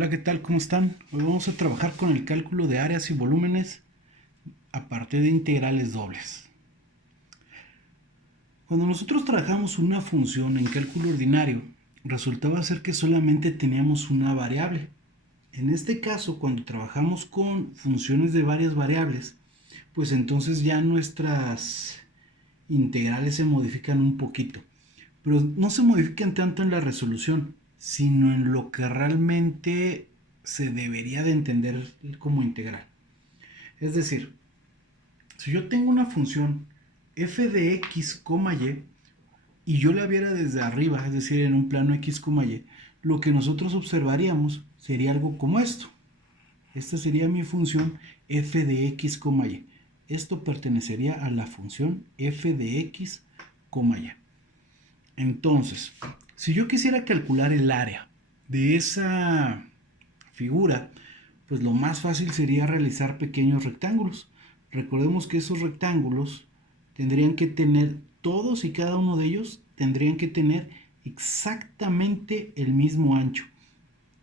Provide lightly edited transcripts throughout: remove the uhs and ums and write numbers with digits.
Hola, ¿qué tal? ¿Cómo están? Hoy vamos a trabajar con el cálculo de áreas y volúmenes a partir de integrales dobles. Cuando nosotros trabajamos una función en cálculo ordinario, resultaba ser que solamente teníamos una variable. En este caso, cuando trabajamos con funciones de varias variables, pues entonces ya nuestras integrales se modifican un poquito. Pero no se modifican tanto en la resolución, sino en lo que realmente se debería de entender como integral. Es decir, si yo tengo una función f de x, y y yo la viera desde arriba, es decir, en un plano x, y, lo que nosotros observaríamos sería algo como esto. Esta sería mi función f de x, y. Esto pertenecería a la función f de x, y. Entonces, si yo quisiera calcular el área de esa figura, pues lo más fácil sería realizar pequeños rectángulos. Recordemos que esos rectángulos tendrían que tener, todos y cada uno de ellos tendrían que tener exactamente el mismo ancho.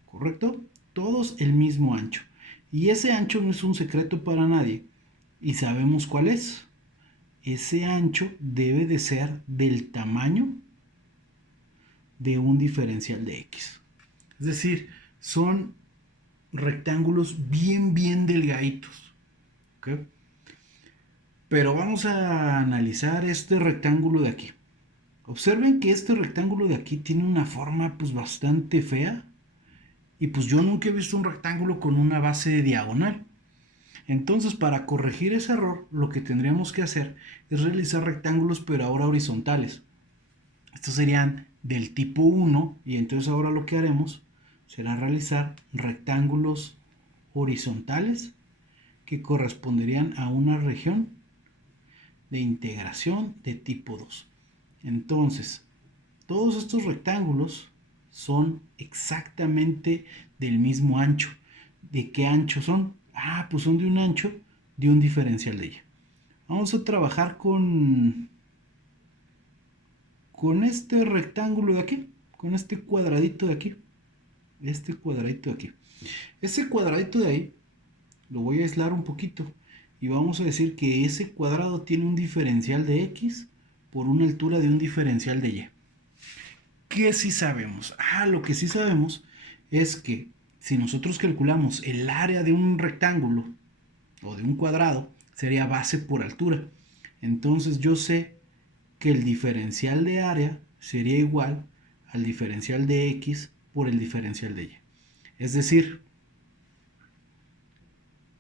¿Correcto? Todos el mismo ancho. Y ese ancho no es un secreto para nadie. Y sabemos cuál es. Ese ancho debe de ser del tamaño de un diferencial de x. Es decir, son rectángulos bien delgaditos. ¿Okay? Pero vamos a analizar este rectángulo de aquí. Observen que este rectángulo de aquí tiene una forma pues bastante fea. Y pues yo nunca he visto un rectángulo con una base diagonal. Entonces, para corregir ese error, lo que tendríamos que hacer es realizar rectángulos pero ahora horizontales. Estos serían del tipo 1 y entonces ahora lo que haremos será realizar rectángulos horizontales que corresponderían a una región de integración de tipo 2. Entonces, todos estos rectángulos son exactamente del mismo ancho. ¿De qué ancho son? Pues son de un ancho de un diferencial de y. Vamos a trabajar con este rectángulo de aquí, con este cuadradito de aquí, este cuadradito de aquí. Ese cuadradito de ahí lo voy a aislar un poquito y vamos a decir que ese cuadrado tiene un diferencial de x por una altura de un diferencial de y. ¿Qué sí sabemos? Lo que sí sabemos es que si nosotros calculamos el área de un rectángulo o de un cuadrado, sería base por altura. Entonces yo sé que el diferencial de área sería igual al diferencial de x por el diferencial de y. Es decir,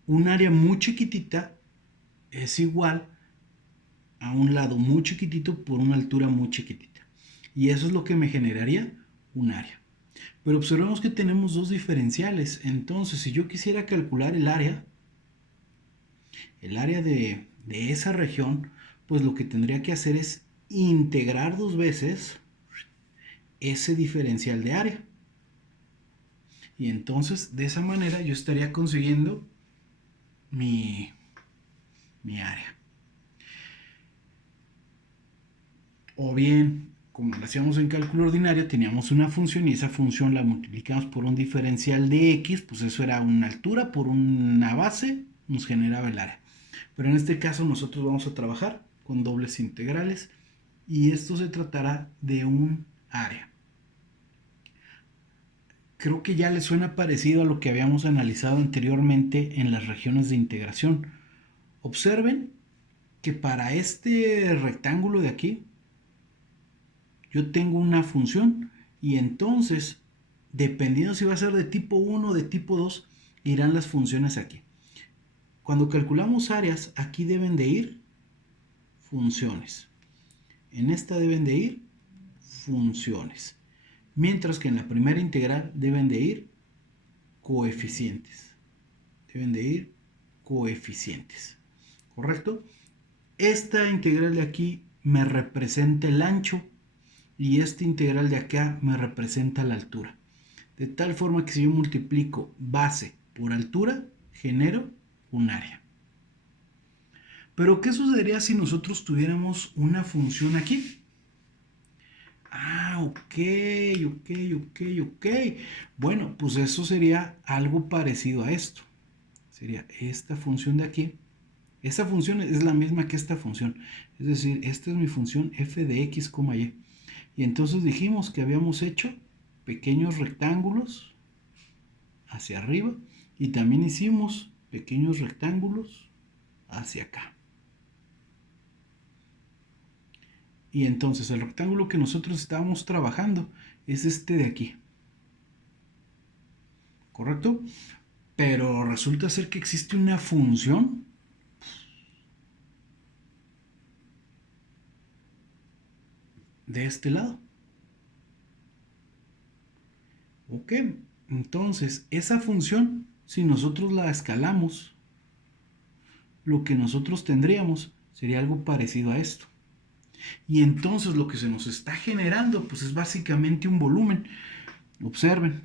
un área muy chiquitita es igual a un lado muy chiquitito por una altura muy chiquitita. Y eso es lo que me generaría un área. Pero observemos que tenemos dos diferenciales. Entonces, si yo quisiera calcular el área de esa región, pues lo que tendría que hacer es integrar dos veces ese diferencial de área. Y entonces, de esa manera, yo estaría consiguiendo mi área. O bien, como lo hacíamos en cálculo ordinario, teníamos una función y esa función la multiplicamos por un diferencial de x, pues eso era una altura por una base, nos generaba el área. Pero en este caso nosotros vamos a trabajar con dobles integrales y esto se tratará de un área. Creo que ya les suena parecido a lo que habíamos analizado anteriormente en las regiones de integración. Observen que para este rectángulo de aquí yo tengo una función y entonces, dependiendo si va a ser de tipo 1 o de tipo 2, irán las funciones aquí. Cuando calculamos áreas, aquí deben de ir funciones. En esta deben de ir funciones. Mientras que en la primera integral deben de ir coeficientes. Deben de ir coeficientes. ¿Correcto? Esta integral de aquí me representa el ancho y esta integral de acá me representa la altura. De tal forma que si yo multiplico base por altura, genero un área. Pero ¿qué sucedería si nosotros tuviéramos una función aquí? Ah, ok, ok, ok, ok. Bueno, pues eso sería algo parecido a esto. Sería esta función de aquí. Esta función es la misma que esta función. Es decir, esta es mi función f de x, y. Y entonces dijimos que habíamos hecho pequeños rectángulos hacia arriba y también hicimos pequeños rectángulos hacia acá. Y entonces el rectángulo que nosotros estábamos trabajando es este de aquí. ¿Correcto? Pero resulta ser que existe una función de este lado. Ok, entonces esa función, si nosotros la escalamos, lo que nosotros tendríamos sería algo parecido a esto. Y entonces lo que se nos está generando pues es básicamente un volumen. Observen,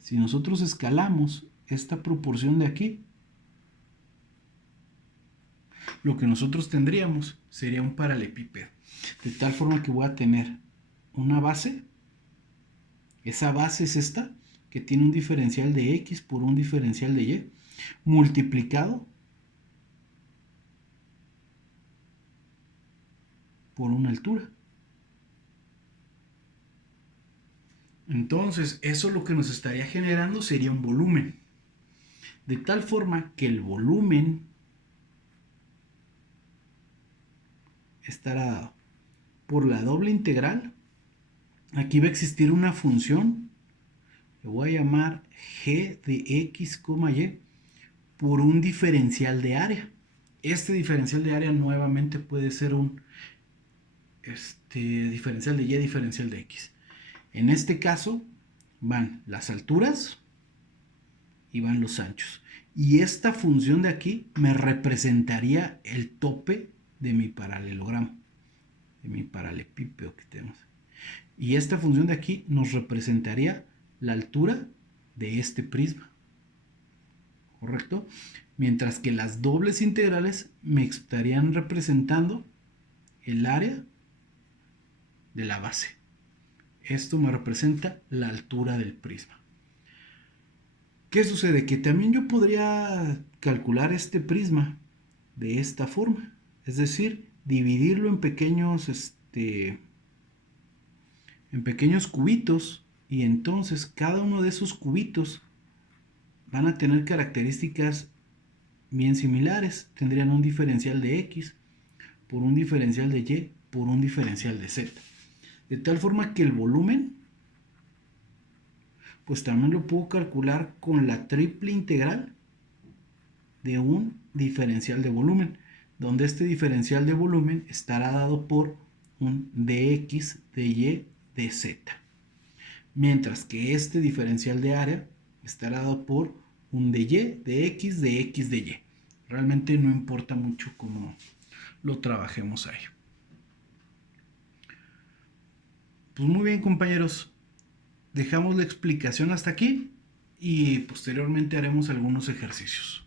si nosotros escalamos esta proporción de aquí, lo que nosotros tendríamos sería un paralelepípedo. De tal forma que voy a tener una base, esa base es esta, que tiene un diferencial de x por un diferencial de y, multiplicado por una altura. Entonces, eso lo que nos estaría generando sería un volumen. De tal forma que el volumen estará dado por la doble integral. Aquí va a existir una función, le voy a llamar g de x, y, por un diferencial de área. Este diferencial de área nuevamente puede ser un diferencial de y, diferencial de x. En este caso van las alturas y van los anchos. Y esta función de aquí me representaría el tope de mi paralelogramo, de mi paralelepípedo que tenemos. Y esta función de aquí nos representaría la altura de este prisma. ¿Correcto? Mientras que las dobles integrales me estarían representando el área de la base. Esto me representa la altura del prisma. ¿Qué sucede? Que también yo podría calcular este prisma de esta forma. Es decir, dividirlo en pequeños cubitos, y entonces cada uno de esos cubitos van a tener características bien similares. Tendrían un diferencial de x por un diferencial de y por un diferencial de z. De tal forma que el volumen pues también lo puedo calcular con la triple integral de un diferencial de volumen, donde este diferencial de volumen estará dado por un dx de y de z, mientras que este diferencial de área estará dado por un dy de x de x de y. Realmente no importa mucho cómo lo trabajemos ahí. Pues muy bien, compañeros, dejamos la explicación hasta aquí y posteriormente haremos algunos ejercicios.